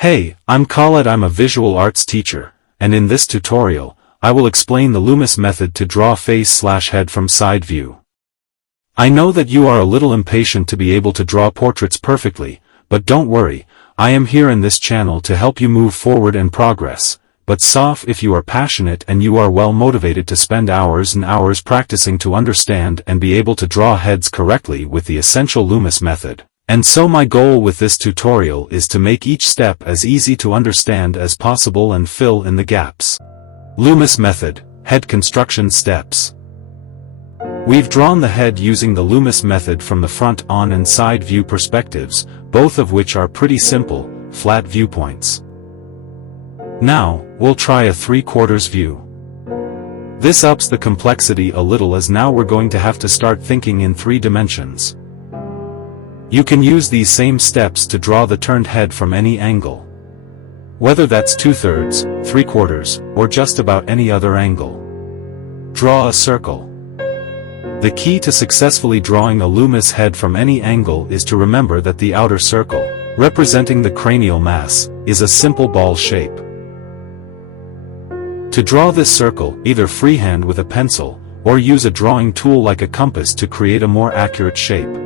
Hey, I'm Khaled. I'm a visual arts teacher, and in this tutorial, I will explain the Loomis method to draw face/head from side view. I know that you are a little impatient to be able to draw portraits perfectly, but don't worry, I am here in this channel to help you move forward and progress. But if you are passionate and you are well motivated to spend hours and hours practicing to understand and be able to draw heads correctly with the essential Loomis method. And so my goal with this tutorial is to make each step as easy to understand as possible and fill in the gaps. Loomis method, head construction steps. We've drawn the head using the Loomis method from the front on and side view perspectives, both of which are pretty simple, flat viewpoints. Now, we'll try a 3/4 view. This ups the complexity a little as now we're going to have to start thinking in 3 dimensions. You can use these same steps to draw the turned head from any angle. Whether that's 2/3, 3/4, or just about any other angle. Draw a circle. The key to successfully drawing a Loomis head from any angle is to remember that the outer circle, representing the cranial mass, is a simple ball shape. To draw this circle, either freehand with a pencil, or use a drawing tool like a compass to create a more accurate shape.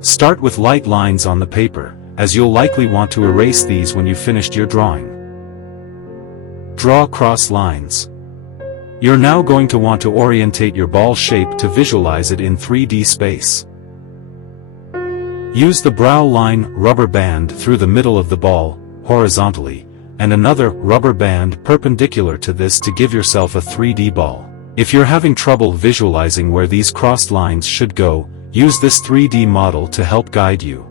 Start with light lines on the paper, as you'll likely want to erase these when you've finished your drawing. Draw cross lines. You're now going to want to orientate your ball shape to visualize it in 3D space. Use the brow line rubber band through the middle of the ball, horizontally, and another rubber band perpendicular to this to give yourself a 3D ball. If you're having trouble visualizing where these crossed lines should go, use this 3D model to help guide you.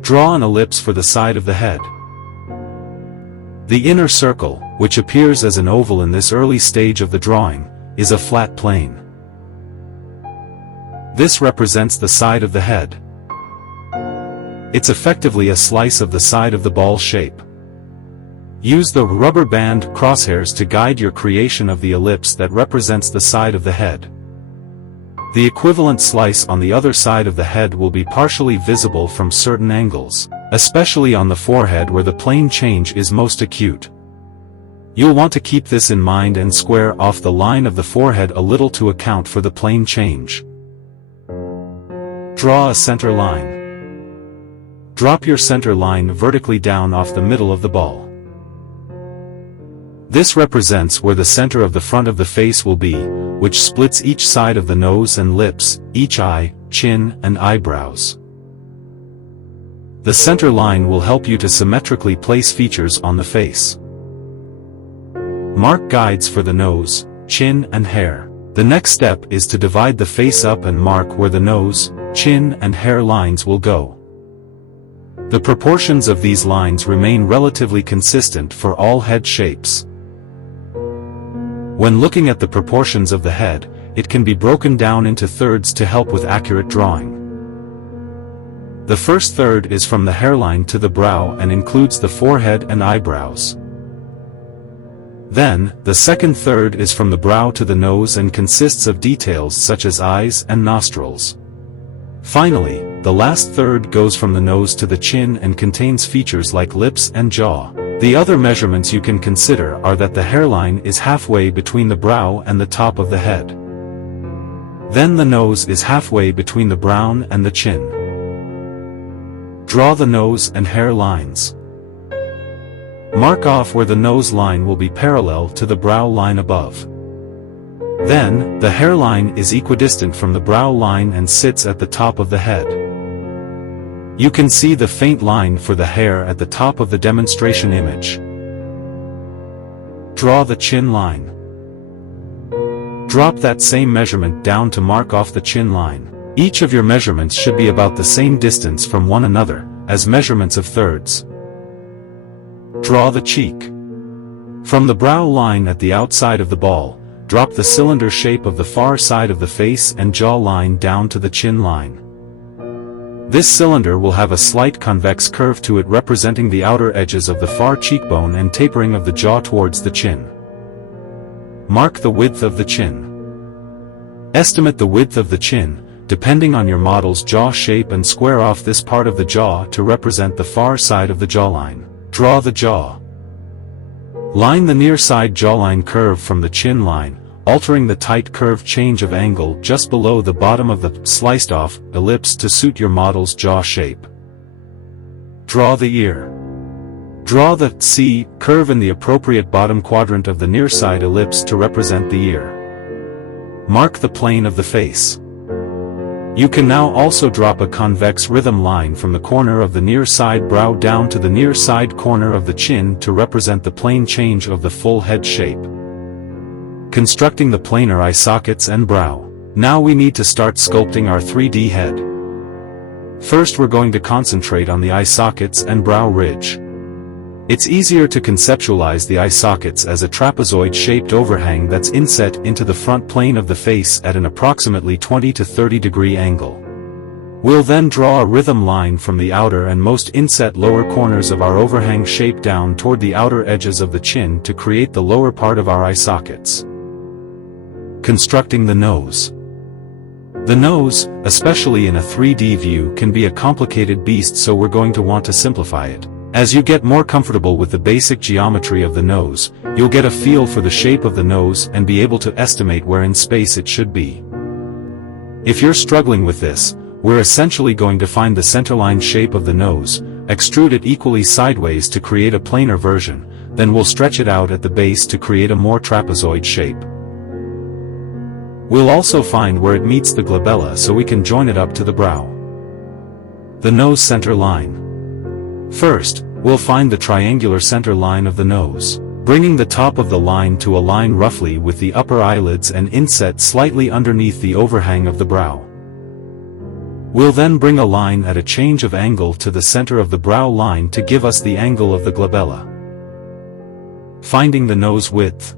Draw an ellipse for the side of the head. The inner circle, which appears as an oval in this early stage of the drawing, is a flat plane. This represents the side of the head. It's effectively a slice of the side of the ball shape. Use the rubber band crosshairs to guide your creation of the ellipse that represents the side of the head. The equivalent slice on the other side of the head will be partially visible from certain angles, especially on the forehead where the plane change is most acute. You'll want to keep this in mind and square off the line of the forehead a little to account for the plane change. Draw a center line. Drop your center line vertically down off the middle of the ball. This represents where the center of the front of the face will be, which splits each side of the nose and lips, each eye, chin, and eyebrows. The center line will help you to symmetrically place features on the face. Mark guides for the nose, chin, and hair. The next step is to divide the face up and mark where the nose, chin, and hair lines will go. The proportions of these lines remain relatively consistent for all head shapes. When looking at the proportions of the head, it can be broken down into thirds to help with accurate drawing. The first third is from the hairline to the brow and includes the forehead and eyebrows. Then, the second third is from the brow to the nose and consists of details such as eyes and nostrils. Finally, the last third goes from the nose to the chin and contains features like lips and jaw. The other measurements you can consider are that the hairline is halfway between the brow and the top of the head. Then the nose is halfway between the brow and the chin. Draw the nose and hair lines. Mark off where the nose line will be parallel to the brow line above. Then, the hairline is equidistant from the brow line and sits at the top of the head. You can see the faint line for the hair at the top of the demonstration image. Draw the chin line. Drop that same measurement down to mark off the chin line. Each of your measurements should be about the same distance from one another, as measurements of thirds. Draw the cheek. From the brow line at the outside of the ball, drop the cylinder shape of the far side of the face and jaw line down to the chin line. This cylinder will have a slight convex curve to it representing the outer edges of the far cheekbone and tapering of the jaw towards the chin. Mark the width of the chin. Estimate the width of the chin, depending on your model's jaw shape, and square off this part of the jaw to represent the far side of the jawline. Draw the jaw. Line the near side jawline curve from the chin line, altering the tight curve change of angle just below the bottom of the sliced-off ellipse to suit your model's jaw shape. Draw the ear. Draw the C curve in the appropriate bottom quadrant of the near side ellipse to represent the ear. Mark the plane of the face. You can now also drop a convex rhythm line from the corner of the near side brow down to the near side corner of the chin to represent the plane change of the full head shape. Constructing the planar eye sockets and brow. Now we need to start sculpting our 3D head. First, we're going to concentrate on the eye sockets and brow ridge. It's easier to conceptualize the eye sockets as a trapezoid-shaped overhang that's inset into the front plane of the face at an approximately 20 to 30 degree angle. We'll then draw a rhythm line from the outer and most inset lower corners of our overhang shape down toward the outer edges of the chin to create the lower part of our eye sockets. Constructing the nose. The nose, especially in a 3D view, can be a complicated beast, so we're going to want to simplify it. As you get more comfortable with the basic geometry of the nose, you'll get a feel for the shape of the nose and be able to estimate where in space it should be. If you're struggling with this, we're essentially going to find the centerline shape of the nose, extrude it equally sideways to create a planar version, then we'll stretch it out at the base to create a more trapezoid shape. We'll also find where it meets the glabella so we can join it up to the brow. The nose center line. First, we'll find the triangular center line of the nose, bringing the top of the line to align roughly with the upper eyelids and inset slightly underneath the overhang of the brow. We'll then bring a line at a change of angle to the center of the brow line to give us the angle of the glabella. Finding the nose width.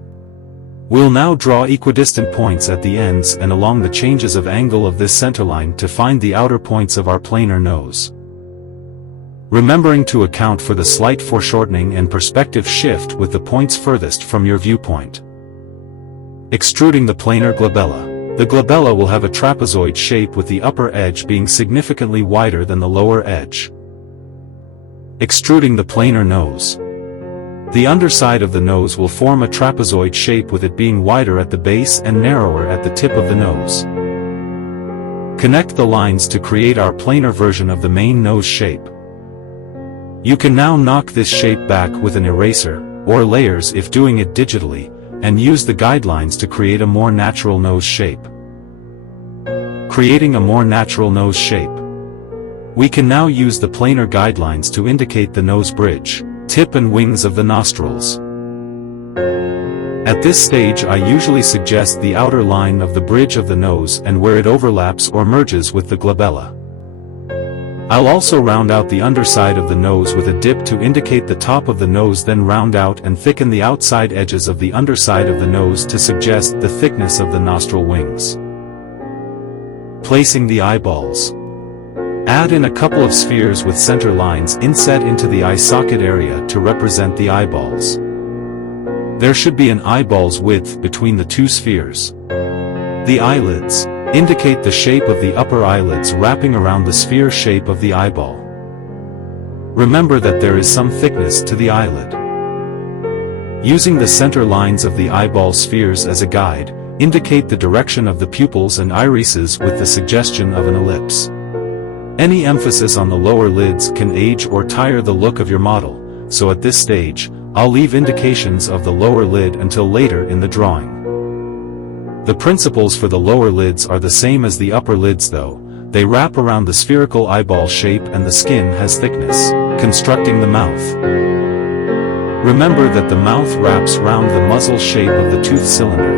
We'll now draw equidistant points at the ends and along the changes of angle of this centerline to find the outer points of our planar nose. Remembering to account for the slight foreshortening and perspective shift with the points furthest from your viewpoint. Extruding the planar glabella. The glabella will have a trapezoid shape with the upper edge being significantly wider than the lower edge. Extruding the planar nose. The underside of the nose will form a trapezoid shape with it being wider at the base and narrower at the tip of the nose. Connect the lines to create our planar version of the main nose shape. You can now knock this shape back with an eraser, or layers if doing it digitally, and use the guidelines to create a more natural nose shape. Creating a more natural nose shape. We can now use the planar guidelines to indicate the nose bridge, tip and wings of the nostrils. At this stage, I usually suggest the outer line of the bridge of the nose and where it overlaps or merges with the glabella. I'll also round out the underside of the nose with a dip to indicate the top of the nose, then round out and thicken the outside edges of the underside of the nose to suggest the thickness of the nostril wings. Placing the eyeballs. Add in a couple of spheres with center lines inset into the eye socket area to represent the eyeballs. There should be an eyeball's width between the two spheres. The eyelids. Indicate the shape of the upper eyelids wrapping around the sphere shape of the eyeball. Remember that there is some thickness to the eyelid. Using the center lines of the eyeball spheres as a guide, indicate the direction of the pupils and irises with the suggestion of an ellipse. Any emphasis on the lower lids can age or tire the look of your model, so at this stage, I'll leave indications of the lower lid until later in the drawing. The principles for the lower lids are the same as the upper lids though, they wrap around the spherical eyeball shape and the skin has thickness. Constructing the mouth. Remember that the mouth wraps round the muzzle shape of the tooth cylinder.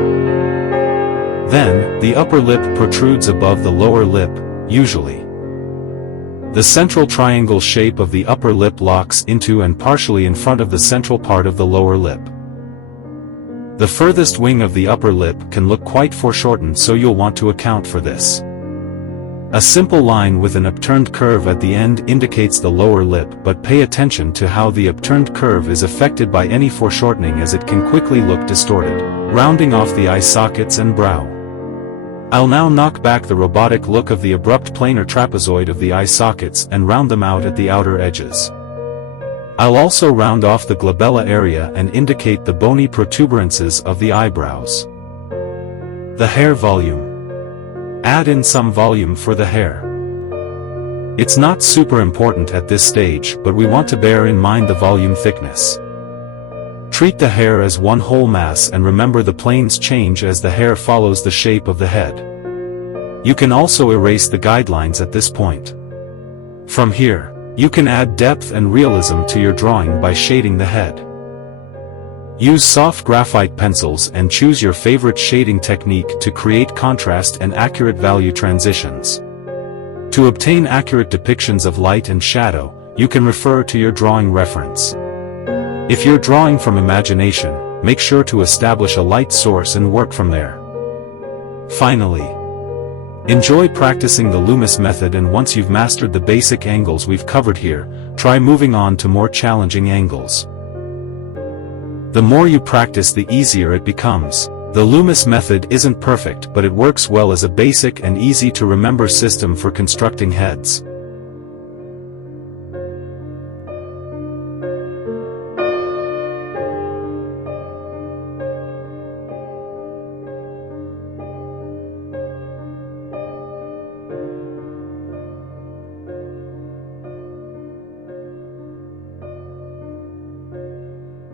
Then, the upper lip protrudes above the lower lip, usually. The central triangle shape of the upper lip locks into and partially in front of the central part of the lower lip. The furthest wing of the upper lip can look quite foreshortened, so you'll want to account for this. A simple line with an upturned curve at the end indicates the lower lip, but pay attention to how the upturned curve is affected by any foreshortening as it can quickly look distorted. Rounding off the eye sockets and brow. I'll now knock back the robotic look of the abrupt planar trapezoid of the eye sockets and round them out at the outer edges. I'll also round off the glabella area and indicate the bony protuberances of the eyebrows. The hair volume. Add in some volume for the hair. It's not super important at this stage, but we want to bear in mind the volume thickness. Treat the hair as one whole mass and remember the planes change as the hair follows the shape of the head. You can also erase the guidelines at this point. From here, you can add depth and realism to your drawing by shading the head. Use soft graphite pencils and choose your favorite shading technique to create contrast and accurate value transitions. To obtain accurate depictions of light and shadow, you can refer to your drawing reference. If you're drawing from imagination, make sure to establish a light source and work from there. Finally, enjoy practicing the Loomis method, and once you've mastered the basic angles we've covered here, try moving on to more challenging angles. The more you practice, the easier it becomes. The Loomis method isn't perfect, but it works well as a basic and easy-to-remember system for constructing heads.